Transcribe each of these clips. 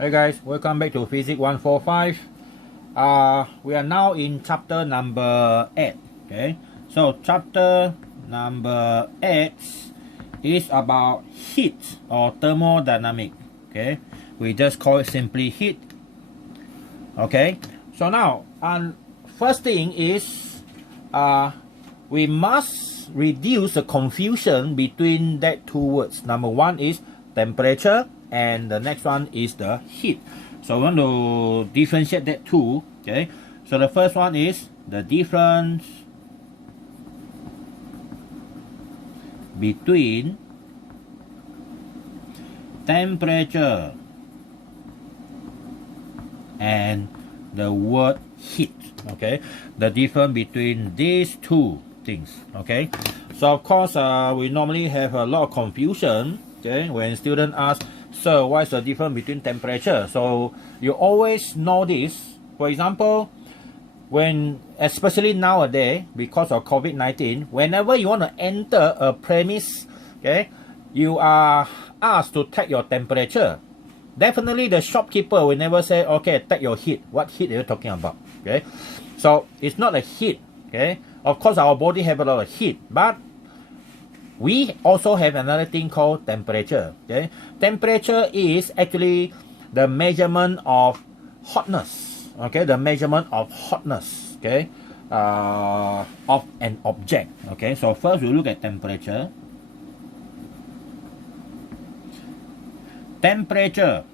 Hey guys, welcome back to Physics 145. We are now in chapter number 8. Okay, so chapter number 8 is about heat or thermodynamic. Okay, we just call it simply heat. Okay, so now first thing is we must reduce the confusion between that two words. Number one is temperature and the next one is the heat. So we want to differentiate that two. Okay, so the first one is the difference between temperature and the word heat. Okay, the difference between these two things. Okay, so of course we normally have a lot of confusion. Okay, when students ask, so what's the difference between temperature? So you always know this. For example, especially nowadays, because of COVID-19, whenever you want to enter a premise, okay, you are asked to take your temperature. Definitely the shopkeeper will never say, okay, take your heat. What heat are you talking about? Okay, so it's not a heat. Okay, of course our body have a lot of heat, but we also have another thing called temperature. Okay, temperature is actually the measurement of hotness. Okay, the measurement of hotness. Okay, of an object. Okay, so first we look at temperature. Temperature.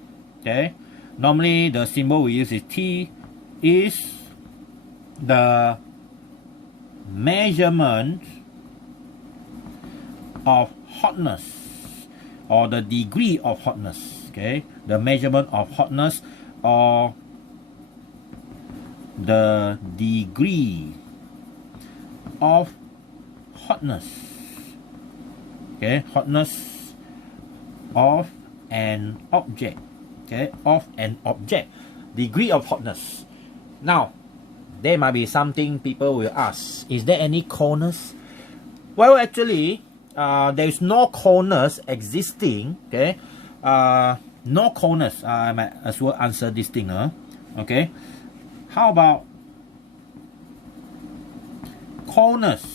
Okay, normally the symbol we use is T, is the measurement of hotness or the degree of hotness. Okay, the measurement of hotness or the degree of hotness. Okay, hotness of an object. Okay, of an object, degree of hotness. Now there might be something people will ask, is there any coldness? Well, actually there is no coldness existing. Okay, no coldness. I might as well answer this thing. Okay, how about coldness?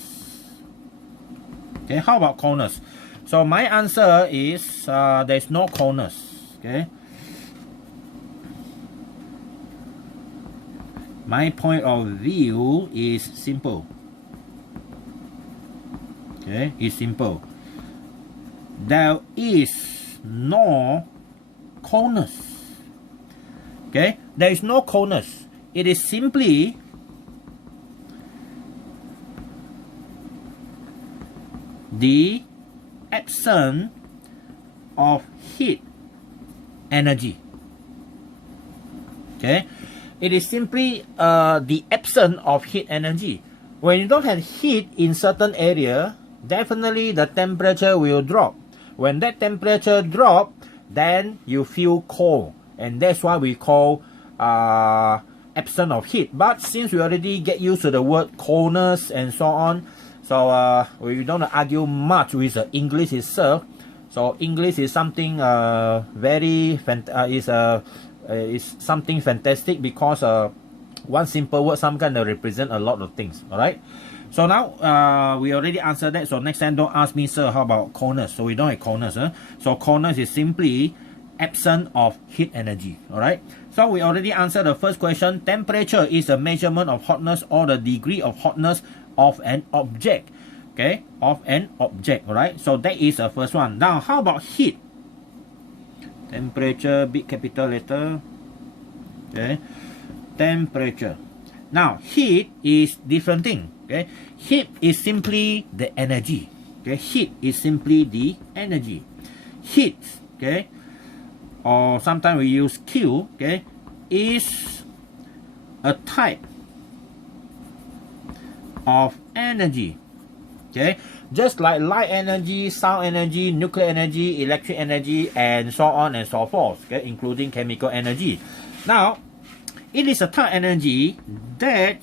Okay, how about coldness? So my answer is there is no coldness. Okay, my point of view is simple. Okay, it's simple. There is no coldness. Okay, there is no coldness. It is simply the absence of heat energy. Okay, it is simply the absence of heat energy. When you don't have heat in certain area, definitely the temperature will drop. When that temperature drop, then you feel cold, and that's why we call absence of heat. But since we already get used to the word coldness and so on, so we don't argue much with the English itself. So English is something is something fantastic, because one simple word sometimes represent a lot of things. All right. So now we already answered that. So next time don't ask me, sir, how about coldness? So we don't have coldness. So coldness is simply absence of heat energy. All right. So we already answered the first question. Temperature is a measurement of hotness or the degree of hotness of an object. Okay, of an object. All right. So that is the first one. Now how about heat? Temperature, big capital letter. Okay, temperature. Now heat is different thing. Okay, heat is simply the energy. Okay, heat is simply the energy. Heat, okay, or sometimes we use Q, okay, is a type of energy. Okay, just like light energy, sound energy, nuclear energy, electric energy, and so on and so forth. Okay, including chemical energy. Now, it is a type of energy that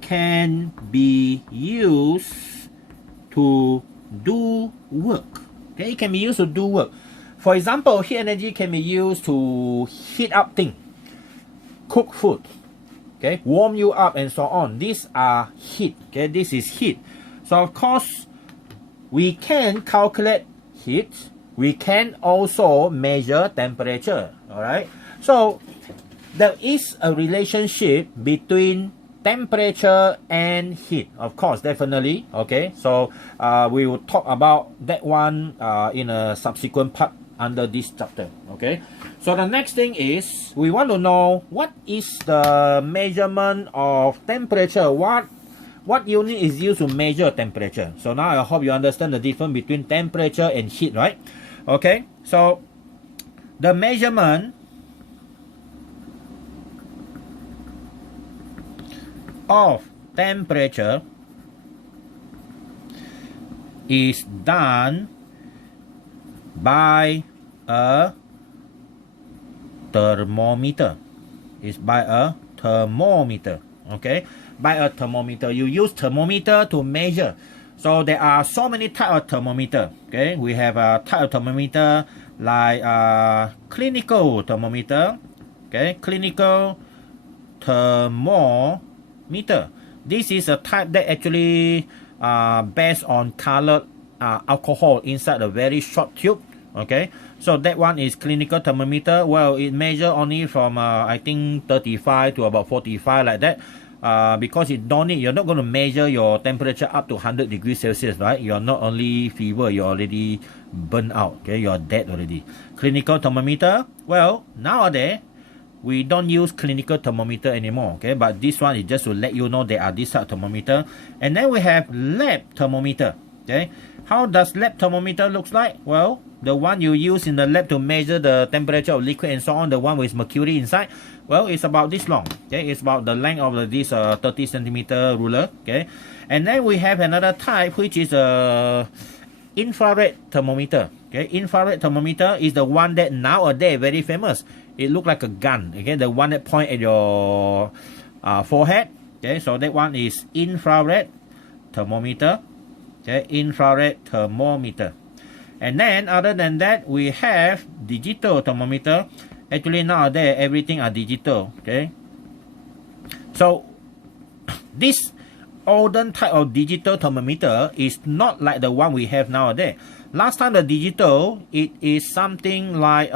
can be used to do work. Okay, it can be used to do work. For example, heat energy can be used to heat up things, cook food, okay, warm you up and so on. These are heat, okay, this is heat. So of course, we can calculate heat. We can also measure temperature, all right? So there is a relationship between temperature and heat, of course, definitely, okay? So we will talk about that one in a subsequent part under this chapter, okay? So the next thing is we want to know what is the measurement of temperature. What unit is used to measure temperature? So now I hope you understand the difference between temperature and heat, right? Okay, so the measurement of temperature is done by a thermometer. It's by a thermometer, okay? By a thermometer. You use thermometer to measure. So there are so many types of thermometer, okay? We have a type of thermometer like clinical thermometer, okay? Clinical thermometer. This is a type that actually based on colored alcohol inside a very short tube, okay? So that one is clinical thermometer. Well, it measures only from I think 35 to about 45 like that. Because you're not going to measure your temperature up to 100 degrees Celsius, right? You're not only fever, you're already burnt out, okay? You're dead already. Clinical thermometer, well, nowadays, we don't use clinical thermometer anymore, okay? But this one is just to let you know there are this type of thermometer. And then we have lab thermometer, okay? How does lab thermometer looks like? Well, the one you use in the lab to measure the temperature of liquid and so on, the one with mercury inside, well, it's about this long, okay? It's about the length of this 30 centimeter ruler, okay? And then we have another type, which is a infrared thermometer, okay? Infrared thermometer is the one that nowadays very famous. It looks like a gun, okay? The one that point at your forehead, okay? So that one is infrared thermometer, okay? Infrared thermometer. And then other than that, we have digital thermometer. Actually nowadays everything are digital, okay? So this olden type of digital thermometer is not like the one we have nowadays. Last time the digital, it is something like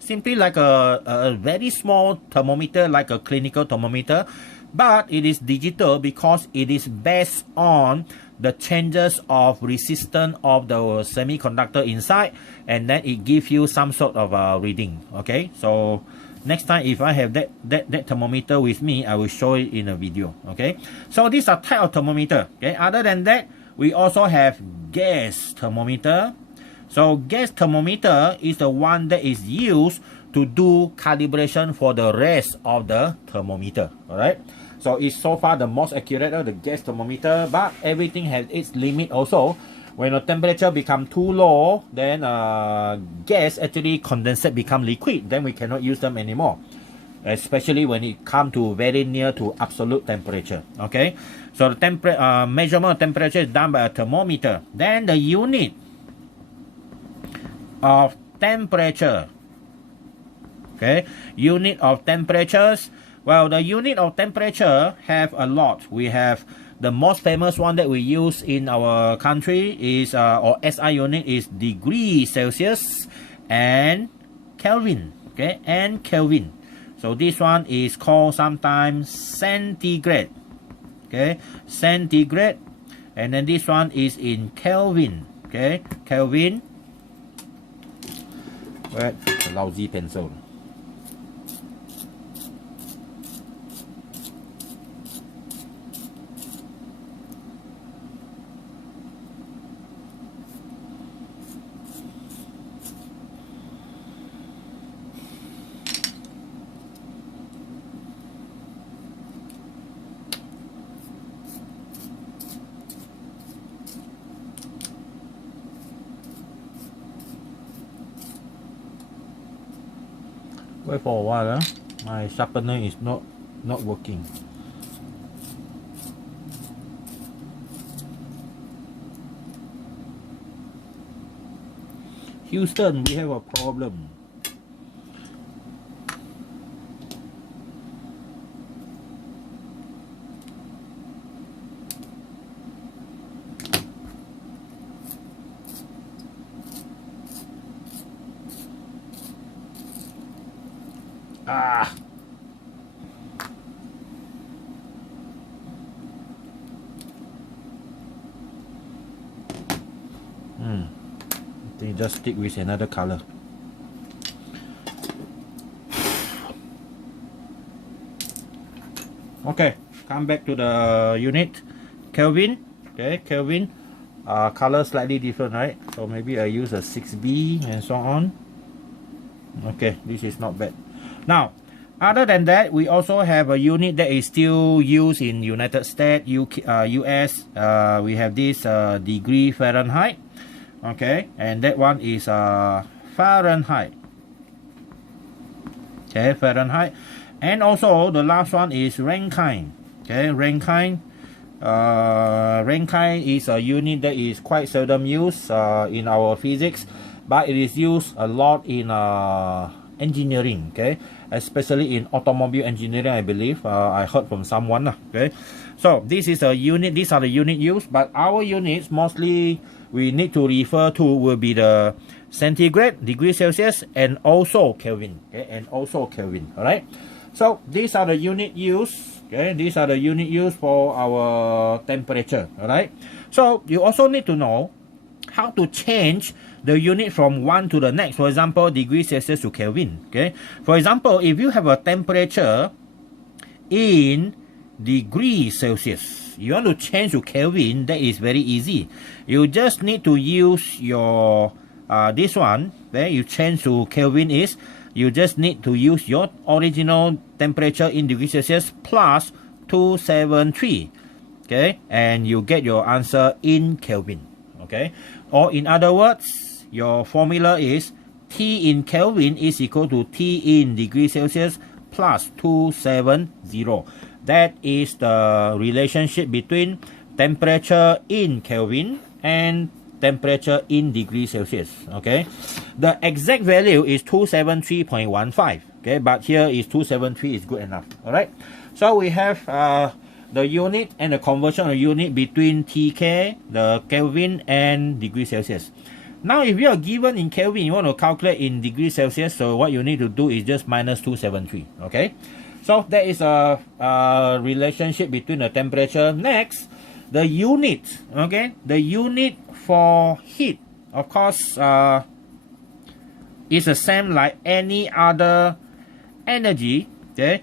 simply like a very small thermometer, like a clinical thermometer, but it is digital because it is based on the changes of resistance of the semiconductor inside, and then it gives you some sort of reading, okay? So next time if I have that thermometer with me, I will show it in a video, okay? So these are type of thermometer, okay? Other than that, we also have gas thermometer. So gas thermometer is the one that is used to do calibration for the rest of the thermometer, all right? So it's so far the most accurate of the gas thermometer, but everything has its limit also. When the temperature become too low, then gas actually condensate become liquid, then we cannot use them anymore. Especially when it come to very near to absolute temperature, okay? So the measurement of temperature is done by a thermometer. Then the unit of temperature, okay? Unit of temperatures. Well, the unit of temperature have a lot. We have the most famous one that we use in our country is, or SI unit is degree Celsius and Kelvin, okay? And Kelvin. So this one is called sometimes centigrade, okay? Centigrade. And then this one is in Kelvin, okay? Kelvin. Where? A lousy pencil. Wait for a while, my sharpener is not working. Houston, we have a problem. Ah. I think just stick with another color. Okay, come back to the unit. Kelvin. Okay, Kelvin. Color slightly different, right? So maybe I use a 6B and so on. Okay, this is not bad. Now, other than that, we also have a unit that is still used in United States, US. We have this degree Fahrenheit. Okay, and that one is Fahrenheit. Okay, Fahrenheit. And also the last one is Rankine. Okay, Rankine. Rankine is a unit that is quite seldom used in our physics, but it is used a lot in engineering. Okay, especially in automobile engineering, I believe. I heard from someone. Okay, so this is a unit. These are the unit used, but our units mostly we need to refer to will be the centigrade, degree Celsius, and also Kelvin. Okay, and also Kelvin. All right. So these are the unit used. Okay, these are the unit used for our temperature. All right. So you also need to know how to change the unit from one to the next. For example, degree Celsius to Kelvin. Okay. For example, if you have a temperature in degree Celsius, you want to change to Kelvin, that is very easy. You just need to use your this one. Where you change to Kelvin is you just need to use your original temperature in degree Celsius plus 273. Okay, and you get your answer in Kelvin. Okay, or in other words, your formula is T in Kelvin is equal to T in degree Celsius plus 270. That is the relationship between temperature in Kelvin and temperature in degree Celsius. Okay, the exact value is 273.15. Okay, but here is 273 is good enough. All right, so we have the unit and the conversion of unit between TK, the Kelvin, and degree Celsius. Now, if you are given in Kelvin, you want to calculate in degree Celsius, so what you need to do is just minus 273. Okay, so that is a relationship between the temperature. Next, the unit. Okay, the unit for heat, of course, is the same like any other energy. Okay,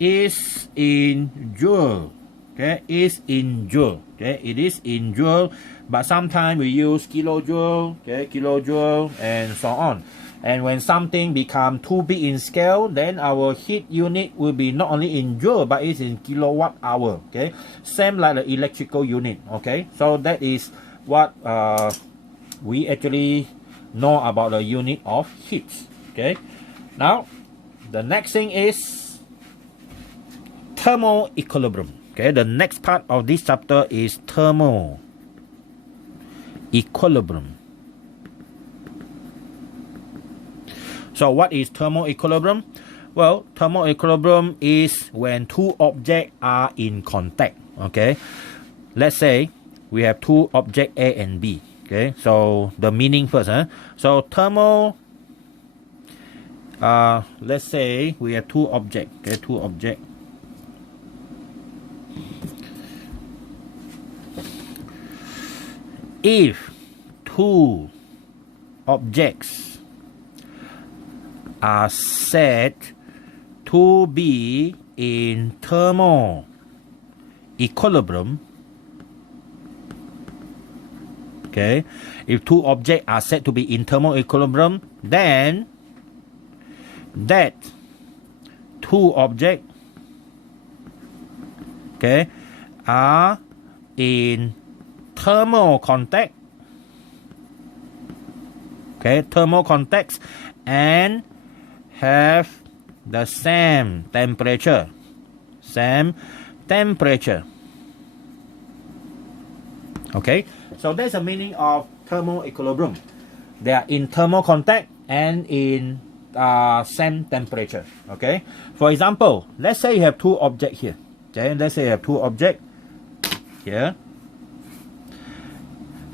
is in joule. Okay, is in joule. Okay, it is in joule, but sometimes we use kilojoule. Okay, kilojoule and so on. And when something become too big in scale, then our heat unit will be not only in joule, but it's in kilowatt hour. Okay, same like the electrical unit. Okay, so that is what we actually know about the unit of heat. Okay, now the next thing is thermal equilibrium. Okay, the next part of this chapter is thermal equilibrium. So what is thermal equilibrium? Well, thermal equilibrium is when two objects are in contact. Okay, let's say we have two objects A and B. Okay, so the meaning first. So thermal, let's say we have two objects. Okay, two objects. If two objects are said to be in thermal equilibrium, okay, if two objects are said to be in thermal equilibrium, then that two objects, okay, are in thermal contact. Okay, thermal contacts and have the same temperature. Same temperature. Okay, so that's the meaning of thermal equilibrium. they are in thermal contact and in same temperature. Okay, for example, let's say you have two objects here. Okay, let's say you have two objects here.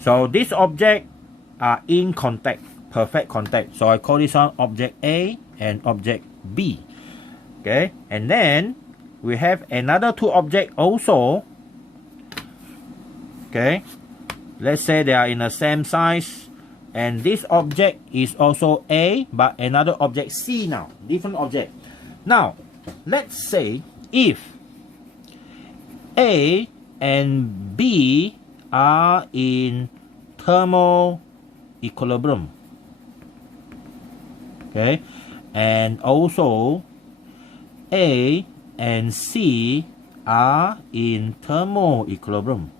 So this object are in contact, perfect contact. So I call this one object A and object B. Okay, and then we have another two objects also. Okay, let's say they are in the same size, and this object is also A, but another object C now, different object. Now, let's say if A and B are in thermal equilibrium, okay, and also A and C are in thermal equilibrium.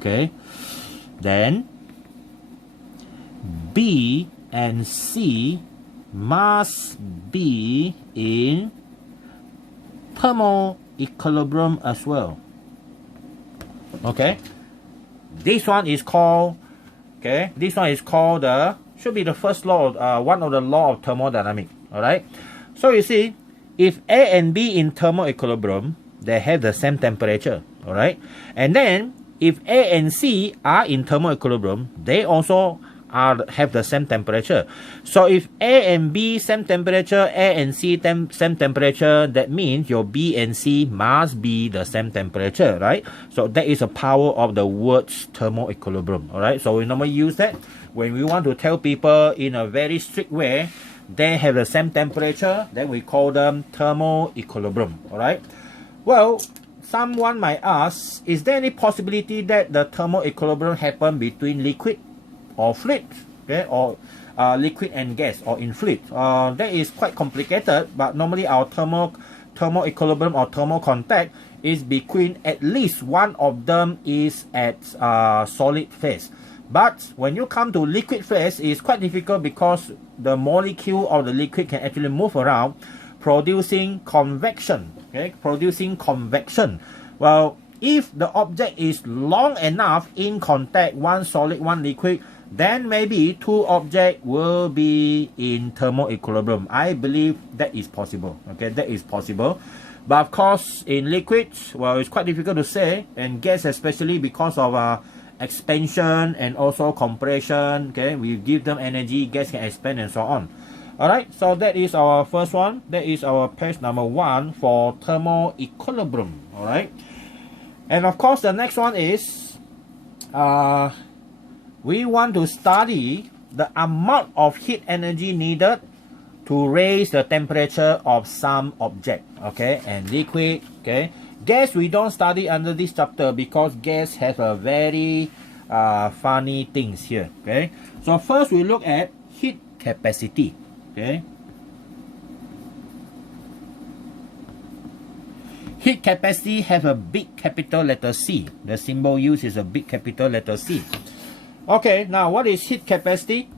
Okay, then B and C must be in thermal equilibrium as well. Okay, this one is called, okay, this one is called the, should be the first law of, one of the law of thermodynamics. All right, so you see, if A and B in thermal equilibrium, they have the same temperature. All right, and then if A and C are in thermal equilibrium, they also have the same temperature. So if A and B same temperature, A and C same temperature, that means your B and C must be the same temperature, right? So that is the power of the words thermal equilibrium. All right, so we normally use that when we want to tell people in a very strict way they have the same temperature, then we call them thermal equilibrium. All right, well, someone might ask, is there any possibility that the thermal equilibrium happen between liquid or fluid, okay, or liquid and gas, or in fluid? That is quite complicated, but normally our thermal equilibrium or thermal contact is between at least one of them is at solid phase. But when you come to liquid phase, it's quite difficult because the molecule of the liquid can actually move around, producing convection. Okay, producing convection. Well, if the object is long enough in contact, one solid, one liquid, then maybe two objects will be in thermal equilibrium. I believe that is possible. Okay, that is possible. But of course, in liquids, well, it's quite difficult to say, and gas especially because of expansion and also compression. Okay, we give them energy, gas can expand and so on. Alright, so that is our first one. That is our page number 1 for thermal equilibrium. Alright, and of course the next one is we want to study the amount of heat energy needed to raise the temperature of some object. Okay, and liquid. Okay, gas we don't study under this chapter because gas has a very funny things here. Okay, so first we look at heat capacity. Okay, heat capacity have a big capital letter C. The symbol used is a big capital letter C. Okay, now what is heat capacity?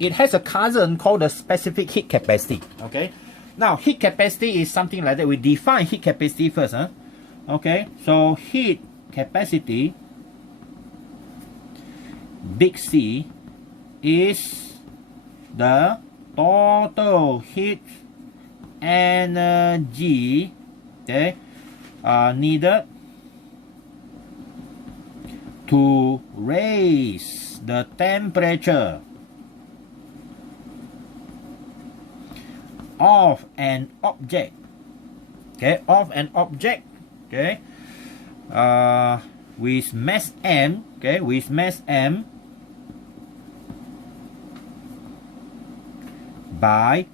It has a cousin called the specific heat capacity. Okay, now heat capacity is something like that. We define heat capacity first. Huh? Okay, so heat capacity, big C, is the total heat energy, okay, needed to raise the temperature of an object. Okay, of an object. Okay, with mass m. Okay, with mass m by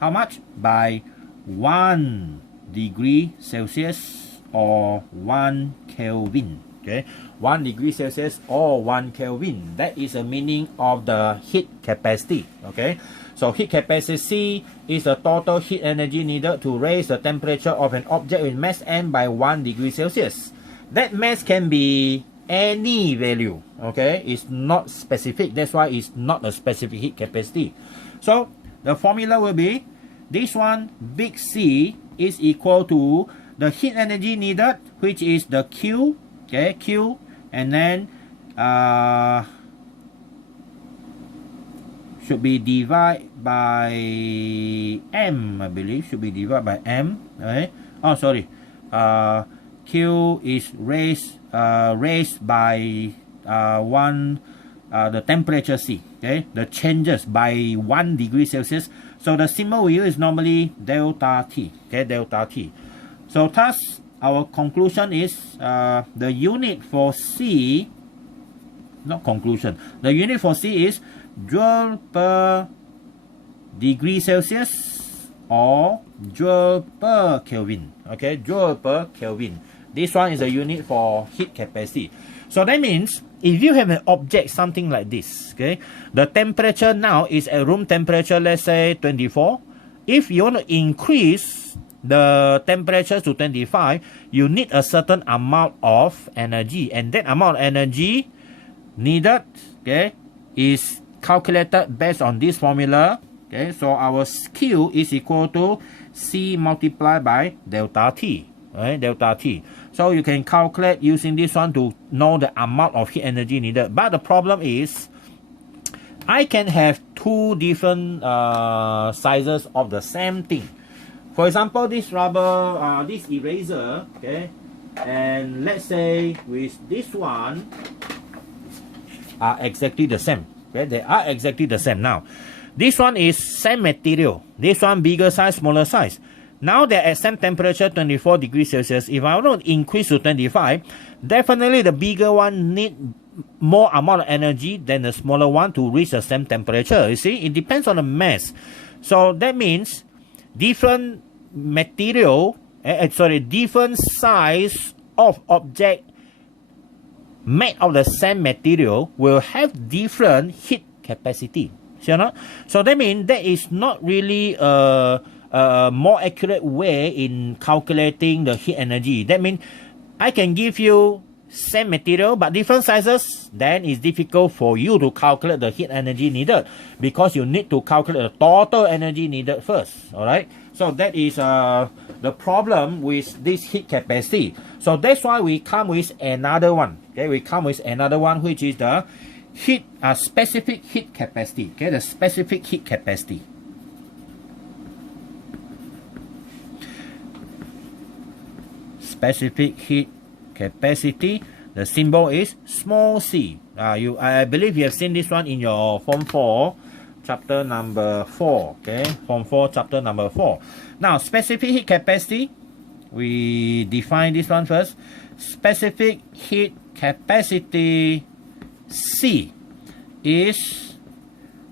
how much? By 1 degree Celsius or 1 Kelvin. Okay, 1 degree Celsius or 1 Kelvin. That is the meaning of the heat capacity. Okay, so heat capacity is the total heat energy needed to raise the temperature of an object with mass m by 1 degree Celsius. That mass can be any value. Okay, it's not specific. That's why it's not a specific heat capacity. So the formula will be this one, big C, is equal to the heat energy needed, which is the Q. Okay, Q and then should be divided by m, I believe. Should be divided by m. Okay. Oh, sorry. Q is raised by 1, the temperature C. Okay, the changes by 1 degree Celsius. So the symbol we use is normally delta T. Okay, delta T. So thus our conclusion is the unit for C, not conclusion. The unit for C is joule per degree Celsius or joule per Kelvin. Okay, joule per Kelvin. This one is a unit for heat capacity. So that means if you have an object something like this, okay, the temperature now is at room temperature, let's say 24. If you want to increase the temperature to 25, you need a certain amount of energy, and that amount of energy needed, okay, is calculated based on this formula. Okay, so our Q is equal to C multiplied by delta T. Right, delta T. So you can calculate using this one to know the amount of heat energy needed. But the problem is, I can have two different sizes of the same thing. For example, this rubber, this eraser, okay, and let's say with this one are exactly the same. Okay, they are exactly the same. Now, this one is same material. This one bigger size, smaller size. Now they're at same temperature, 24 degrees Celsius. If I want to increase to 25, definitely the bigger one need more amount of energy than the smaller one to reach the same temperature. You see, it depends on the mass. So that means different material, different size of object made of the same material will have different heat capacity. See or not? So that means that is not really a more accurate way in calculating the heat energy. That means I can give you same material but different sizes, then it's difficult for you to calculate the heat energy needed because you need to calculate the total energy needed first. Alright, so that is the problem with this heat capacity. So that's why we come with another one. Okay, we come with another one, which is the heat specific heat capacity. Okay, the specific heat capacity. Specific heat capacity. The symbol is small c. I believe you have seen this one in your Form 4, chapter number 4. Okay, Form 4, chapter number 4. Now, specific heat capacity, we define this one first. Specific heat capacity C is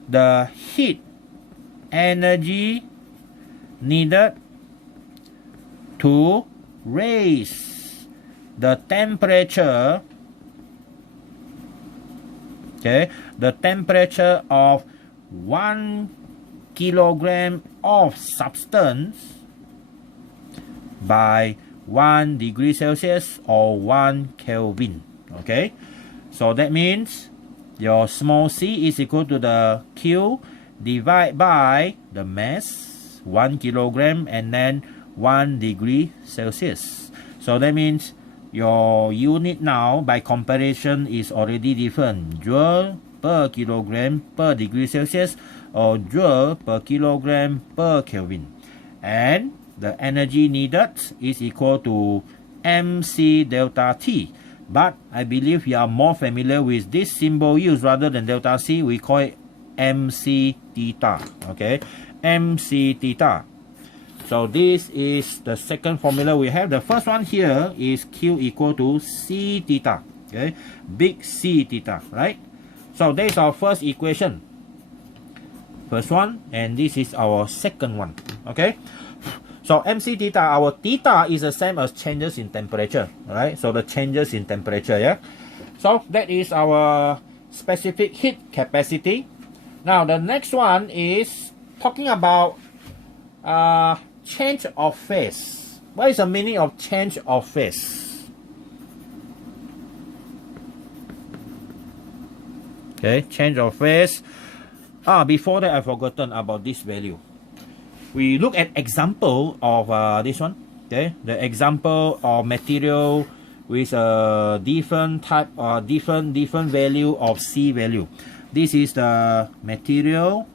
the heat energy needed to raise the temperature, okay, the temperature of 1 kilogram of substance by 1 degree Celsius or 1 Kelvin. Okay, so that means your small c is equal to the Q divided by the mass, 1 kilogram, and then 1 degree Celsius. So that means your unit now by comparison is already different. Joule per kilogram per degree Celsius or joule per kilogram per Kelvin. And the energy needed is equal to mc delta T. But I believe you are more familiar with this symbol used rather than delta C. We call it mc theta. Okay, mc theta. So this is the second formula we have. The first one here is Q equal to C theta. Okay, big C theta, right? So that is our first equation. First one, and this is our second one. Okay. So mc theta, our theta is the same as changes in temperature. Alright, so the changes in temperature, yeah. So that is our specific heat capacity. Now the next one is talking about change of phase. What is the meaning of change of phase? Okay, change of phase. Before that, I've forgotten about this value. We look at example of this one. Okay, the example of material with a different type or different value of C value. This is the material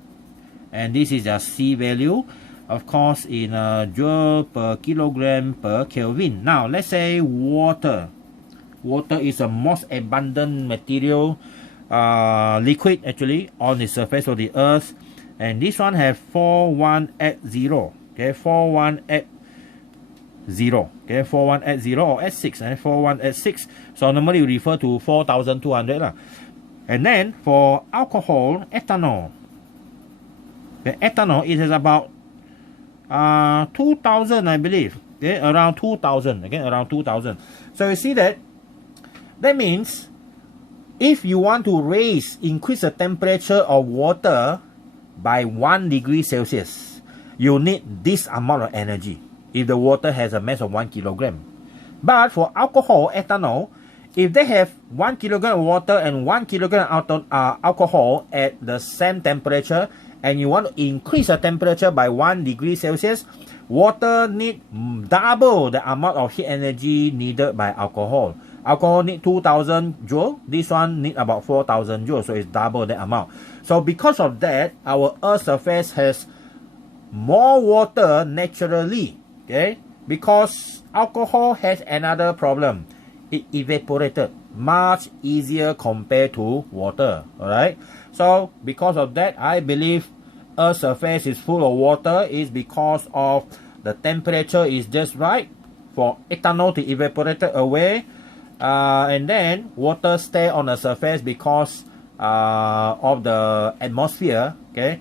and this is the C value, of course, in joule per kilogram per Kelvin. Now let's say water is the most abundant material, liquid actually, on the surface of the earth, and this one have 4180, okay, 4180, okay, 4180 or S6, and 4186. So normally we refer to 4200 And then for alcohol, ethanol, okay, ethanol it is about 2000, I believe, okay, around 2000, again around 2000. So you see that means if you want to increase the temperature of water by 1 degree Celsius, you need this amount of energy if the water has a mass of 1 kilogram. But for alcohol, ethanol, if they have 1 kilogram of water and 1 kilogram of alcohol at the same temperature, and you want to increase the temperature by 1 degree Celsius, water need double the amount of heat energy needed by alcohol. Alcohol need 2000 joule, this one need about 4000 joule, so it's double the amount. So because of that, our Earth's surface has more water naturally, okay? Because alcohol has another problem. It evaporated much easier compared to water, alright? So because of that, I believe Earth's surface is full of water is because of the temperature is just right for ethanol to evaporate away, and then water stay on the surface because of the atmosphere, okay,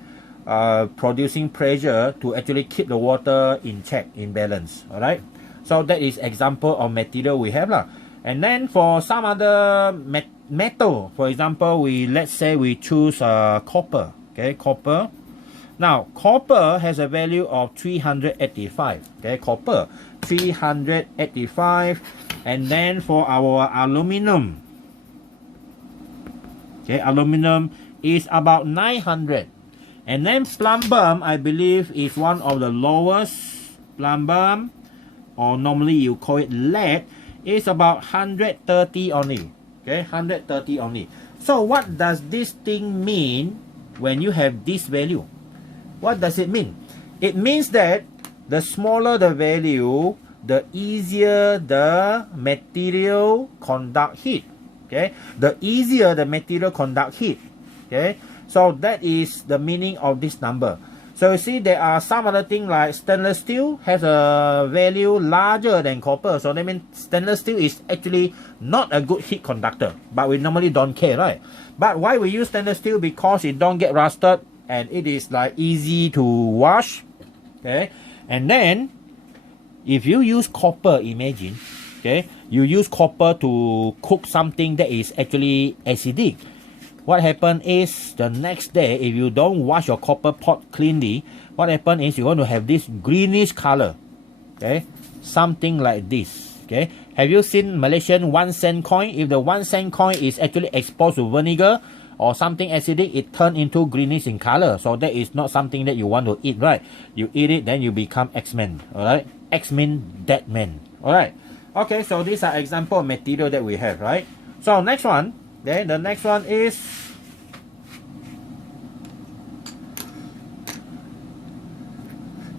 producing pressure to actually keep the water in check, in balance, alright? So that is example of material we have lah. And then for some other metal, for example, let's say we choose copper, okay, copper. Now copper has a value of 385, okay, copper 385. And then for our aluminum, okay, aluminum is about 900. And then plumbum, I believe, is one of the lowest. Plumbum, or normally you call it lead, is about 130 only, okay, 130 only. So what does this thing mean when you have this value? What does it mean? It means that the smaller the value, the easier the material conduct heat, okay, the easier the material conduct heat, okay. So that is the meaning of this number. So you see there are some other things like stainless steel has a value larger than copper. So that means stainless steel is actually not a good heat conductor, but we normally don't care, right? But why we use stainless steel? Because it don't get rusted and it is like easy to wash, okay. And then if you use copper, imagine, okay, you use copper to cook something that is actually acidic. What happens is the next day, if you don't wash your copper pot cleanly, what happens is you're going to have this greenish color, okay, something like this, okay. Have you seen Malaysian 1 cent coin? If the 1 cent coin is actually exposed to vinegar or something acidic, it turns into greenish in color. So that is not something that you want to eat, right? You eat it, then you become X-Men, alright? X means dead man, alright? Okay, so these are example of material that we have, right? So next one, okay, the next one is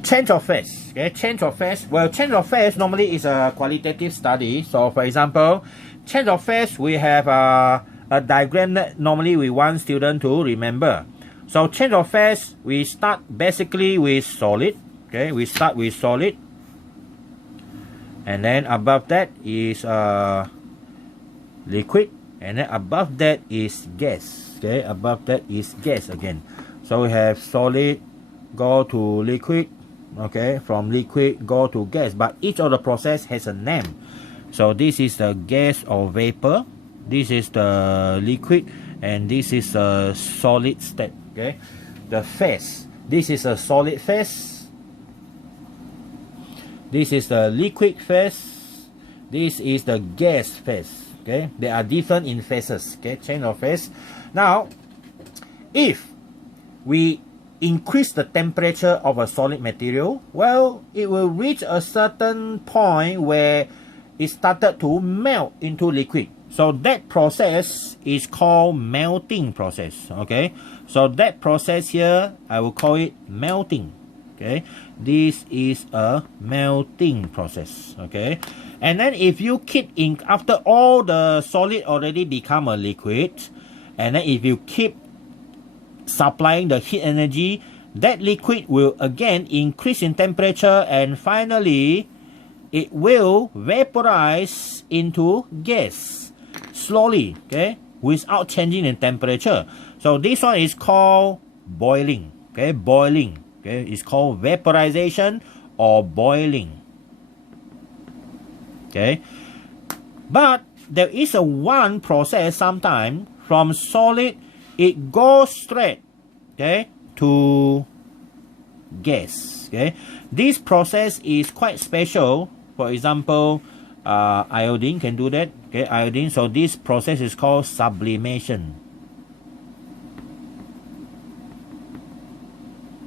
change of phase, okay, change of phase. Well, change of phase normally is a qualitative study. So for example, change of phase, we have a diagram that normally we want students to remember. So change of phase, we start basically with solid, okay, we start with solid, and then above that is liquid, and then above that is gas, okay, above that is gas again. So we have solid go to liquid, okay, from liquid go to gas, but each of the process has a name. So this is the gas or vapor, this is the liquid, and this is a solid state, okay. The phase, this is a solid phase, this is the liquid phase, this is the gas phase, okay. They are different in phases, okay, change of phase. Now if we increase the temperature of a solid material, well, it will reach a certain point where it started to melt into liquid. So that process is called melting process. Okay, so that process here, I will call it melting. Okay, this is a melting process. Okay, and then if you keep in, after all the solid already become a liquid, and then if you keep supplying the heat energy, that liquid will again increase in temperature, and finally it will vaporize into gas slowly, okay, without changing in temperature. So this one is called boiling. Okay, boiling. Okay, it's called vaporization or boiling. Okay, but there is a one process sometime from solid it goes straight, okay, to gas. Okay, this process is quite special. For example, iodine can do that. Okay, iodine. So this process is called sublimation.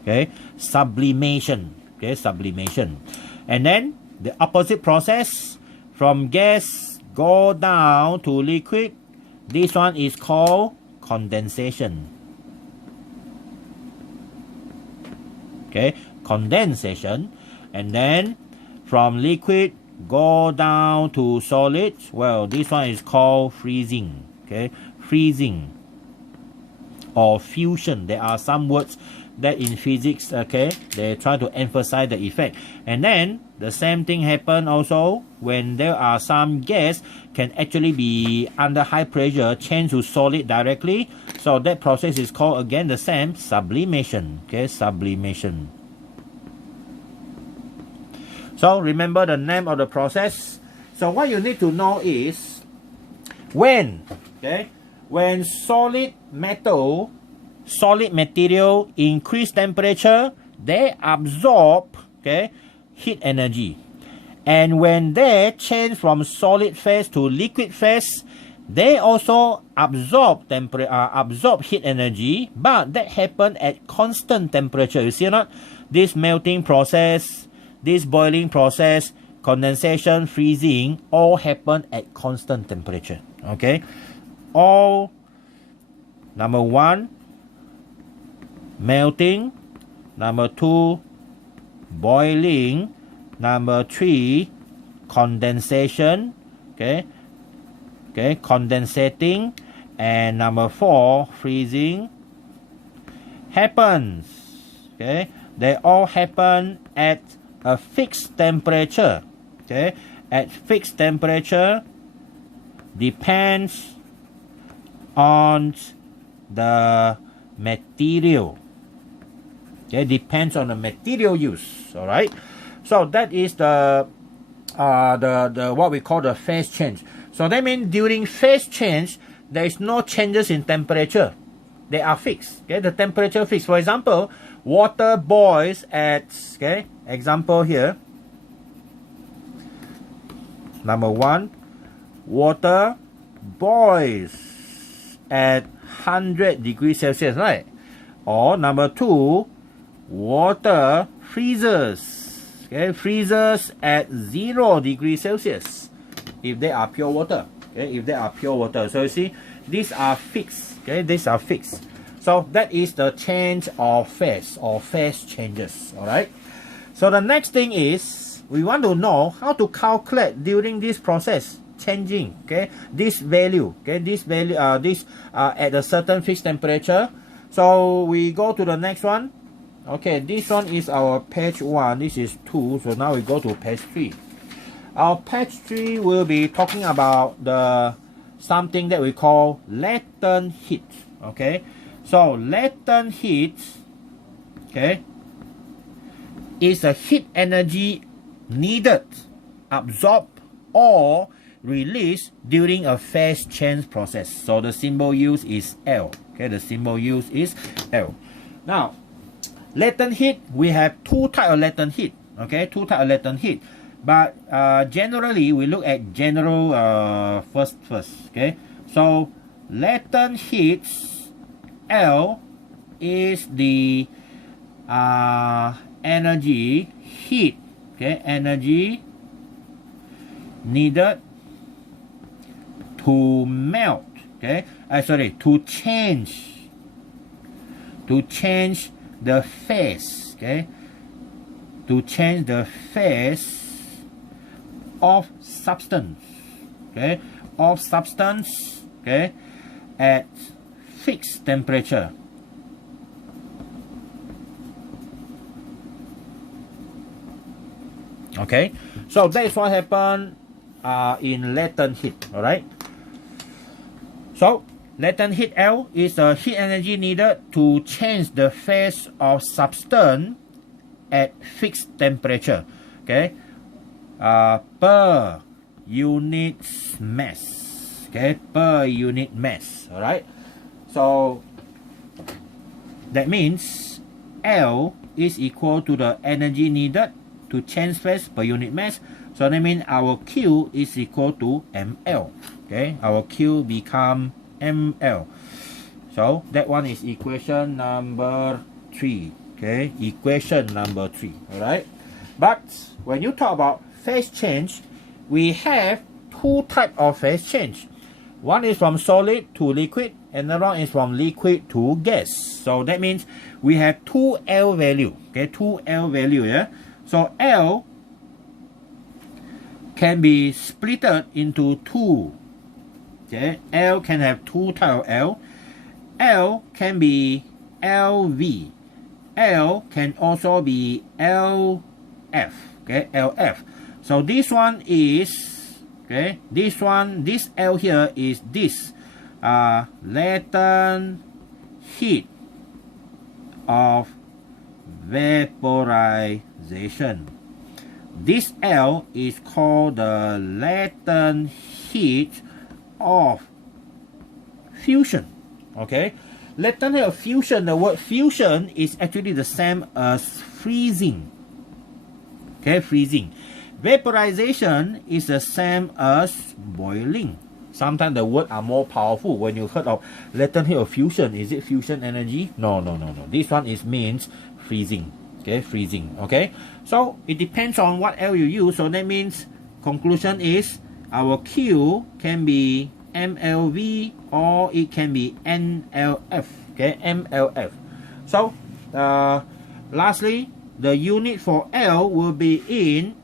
Okay, sublimation. Okay, sublimation. And then the opposite process, from gas go down to liquid, this one is called condensation. Okay, condensation. And then from liquid go down to solid, well, this one is called freezing. Okay, freezing or fusion. There are some words that in physics, okay, they try to emphasize the effect. And then the same thing happen also when there are some gas can actually be under high pressure change to solid directly. So that process is called again the same, sublimation. Okay, sublimation. So remember the name of the process. So what you need to know is when, okay, when solid material increase temperature, they absorb, okay, heat energy. And when they change from solid phase to liquid phase, they also absorb heat energy, but that happen at constant temperature. You see or not? This melting process, this boiling process, condensation, freezing, all happen at constant temperature. Okay, all, number one, melting, number two, boiling, number three, condensation, okay, condensating, and number four, freezing happens. Okay, they all happen at a fixed temperature. Okay, at fixed temperature, depends on the material. Okay, depends on the material use. All right, so that is the what we call the phase change. So that means during phase change, there is no changes in temperature. They are fixed. Okay, the temperature fixed. For example, water boils at, okay, example here. Number one, water boils at 100 degrees Celsius, right? Or number two, water freezes. Okay, freezes at 0 degrees Celsius if they are pure water. Okay, if they are pure water. So you see, these are fixed. Okay, these are fixed. So that is the change of phase or phase changes. All right. So the next thing is we want to know how to calculate during this process changing. Okay, this value. Okay, this value. At a certain fixed temperature. So we go to the next one. Okay, this one is our page 1. This is 2. So now we go to page 3. Our page 3 will be talking about the something that we call latent heat. Okay, so latent heat, okay, is the heat energy needed, absorbed, or released during a phase change process. So the symbol used is L. Okay, the symbol used is L. Now, latent heat, we have two types of latent heat. Okay, two types of latent heat. But generally, we look at general first. Okay, so latent heat, L, is the energy heat. Okay, energy needed to melt, okay, to change the phase, okay, to change the phase of substance, okay, at fixed temperature. Okay, so that is what happened in latent heat. All right. So latent heat L is the heat energy needed to change the phase of substance at fixed temperature. Okay, per unit mass. Okay, per unit mass. All right. So that means L is equal to the energy needed to change phase per unit mass. So that means our Q is equal to ml. Okay, our Q become ml. So that one is equation number 3. Okay, equation number 3. All right. But when you talk about phase change, we have two types of phase change. One is from solid to liquid, another one is from liquid to gas. So that means we have two L value. Okay, two L value. Yeah. So L can be splitted into two. Okay, L can have two types of L. L can be LV. L can also be LF. Okay, LF. So this one is, okay, this L here is this latent heat of vaporization. This L is called the latent heat of fusion. Okay, latent heat of fusion, the word fusion is actually the same as freezing. Okay, freezing. Vaporization is the same as boiling. Sometimes the words are more powerful. When you heard of latent heat of fusion, is it fusion energy? No. This one is means freezing. Okay, freezing. Okay, so it depends on what L you use. So that means conclusion is our Q can be MLV or it can be NLF. Okay, MLF. So lastly, the unit for L will be in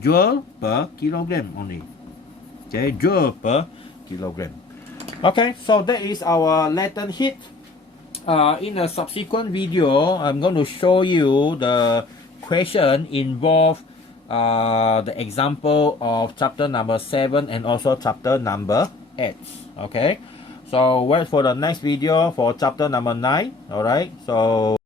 joule per kilogram only. Okay, joule per kilogram. Okay, so that is our latent heat. In a subsequent video, I'm going to show you the question involve the example of chapter number 7 and also chapter number 8. Okay, so wait for the next video for chapter number 9. All right, so